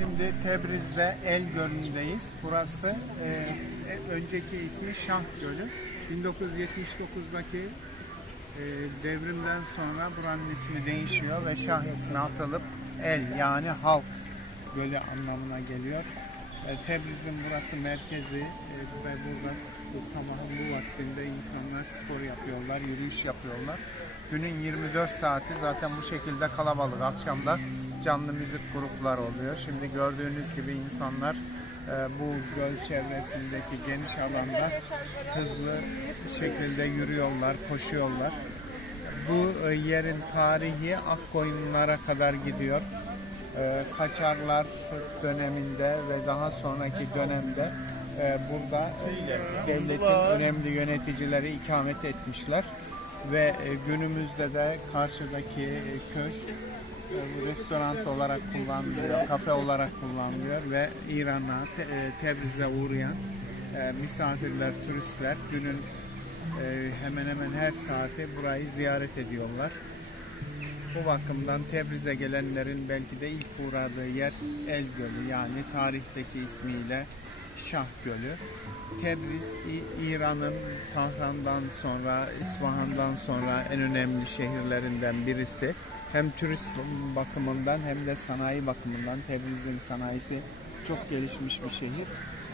Şimdi Tebriz'de El Gölü'ndeyiz. Burası e, e, önceki ismi Şah Gölü. 1979'daki e, devrimden sonra buranın ismi değişiyor ve Şah ismi atılıp El yani halk gölü anlamına geliyor. E, Tebriz'in burası merkezi e, ve burada bu sabahın bu vaktinde insanlar spor yapıyorlar, yürüyüş yapıyorlar. Günün 24 saati zaten bu şekilde kalabalık. Akşamda canlı müzik gruplar oluyor. Şimdi gördüğünüz gibi insanlar e, bu göl çevresindeki geniş alanda hızlı şekilde yürüyorlar, koşuyorlar. Bu e, yerin tarihi Akkoyunlara kadar gidiyor. E, Kaçarlar döneminde ve daha sonraki dönemde burada devletin önemli yöneticileri ikamet etmişler ve e, günümüzde de karşıdaki e, köşk e, restoran olarak kullanılıyor, kafe olarak kullanılıyor ve İran'a, Te- Tebriz'e uğrayan misafirler, turistler günün hemen hemen her saati burayı ziyaret ediyorlar. Bu bakımdan Tebriz'e gelenlerin belki de ilk uğradığı yer El Gölü yani tarihteki ismiyle Şah Gölü. Tebriz İran'ın Tahran'dan sonra, İsfahan'dan sonra en önemli şehirlerinden birisi. Hem turist bakımından hem de sanayi bakımından Tebriz'in sanayisi çok gelişmiş bir şehir.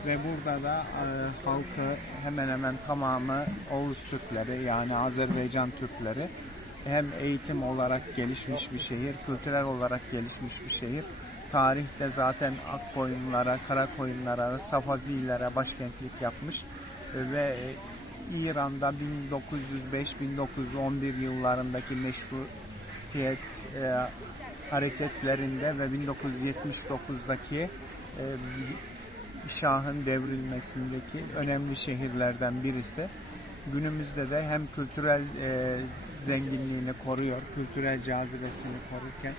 Ve burada da e, halkı hemen hemen tamamı Oğuz Türkleri yani Azerbaycan Türkleri hem eğitim olarak gelişmiş bir şehir, kültürel olarak gelişmiş bir şehir. Tarihte zaten Akkoyunlara, Karakoyunlara, Safavilere başkentlik yapmış ve e, İran'da 1905-1911 yıllarındaki meşrutiyet e, hareketlerinde ve 1979'daki e, Şah'ın devrilmesindeki önemli şehirlerden birisi. Günümüzde de hem kültürel e, zenginliğini koruyor, kültürel cazibesini korurken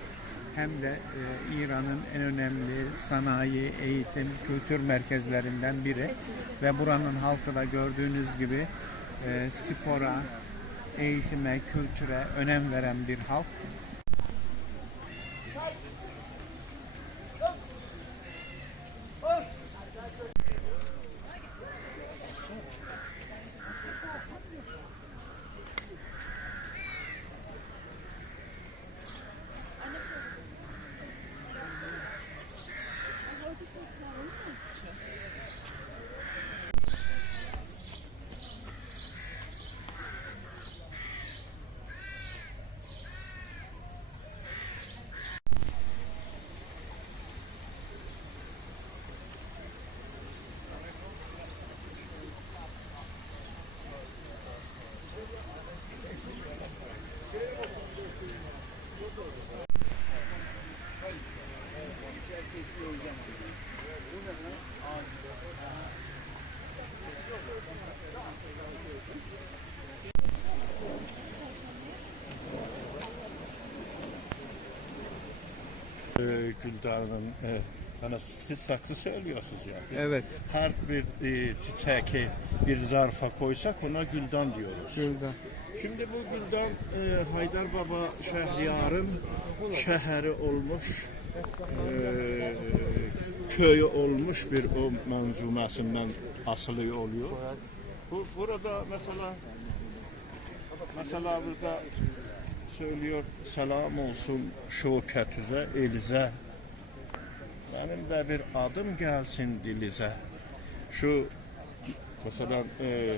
hem de e, İran'ın en önemli sanayi, eğitim, kültür merkezlerinden biri ve buranın halkı da gördüğünüz gibi e, spora, eğitime, kültüre önem veren bir halk. Güldar'ın e, hani siz saksı söylüyorsunuz ya. Biz Evet, Her bir e, çiçeği bir zarfa koysak ona güldan diyoruz. şurada. Şimdi bu güldan e, Haydar Baba Şehriyar'ın şehri olmuş, e, köyü olmuş bir o manzumesinden asılı oluyor. Bu, burada mesela mesela burada söylüyor selam olsun şoketüze elize benim de bir adım gelsin dilize şu mesela e,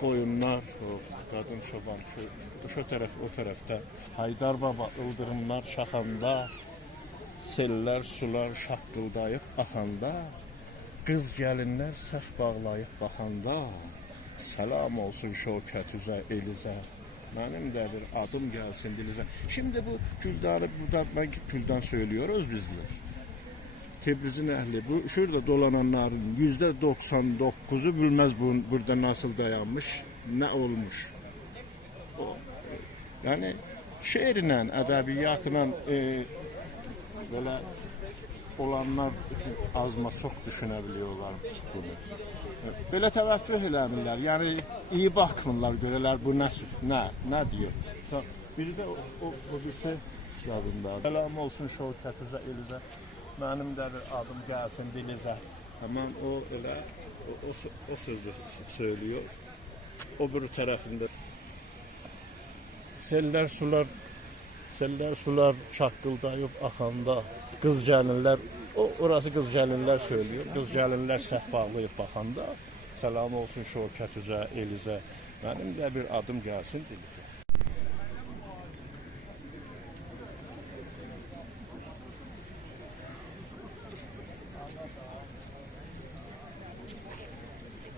koyunlar o kadın çoban şu, şu taraf o tarafta Haydar Baba ıldırımlar şaxanda seller sular şaqqıldayıb axanda qız gəlinlər səhv bağlayıb baxanda Selam olsun şoketüze elize benim de bir adım gelsin dilize. Şimdi bu Güldan'ı burada ben Güldan söylüyoruz bizler. Tebriz'in ehli bu şurada dolananların yüzde 99'u bilmez bu burada nasıl dayanmış, ne olmuş. O, yani şiirle, edebiyatla e, böyle olanlar azma çok düşünebiliyorlar bunu. Belə təvəccüh eləmirlər. Yəni iyi baxmırlar görələr bu nə nə nə deyir. Biri də o, o, o birisi yadımda. Selam olsun Şevket'e, Elize. Mənim də bir adım gəlsin dilizə. Hemen o elə o, o, o sözü söylüyor. O bir tərəfində Seller sular seller sular çakkıldayıp akanda kız gelinler o orası kız gelinler söylüyor. Kız gelinler sehpalayıp bakanda selam olsun Şevket Üzə, Elizə. Benim de bir adım gelsin dilizə.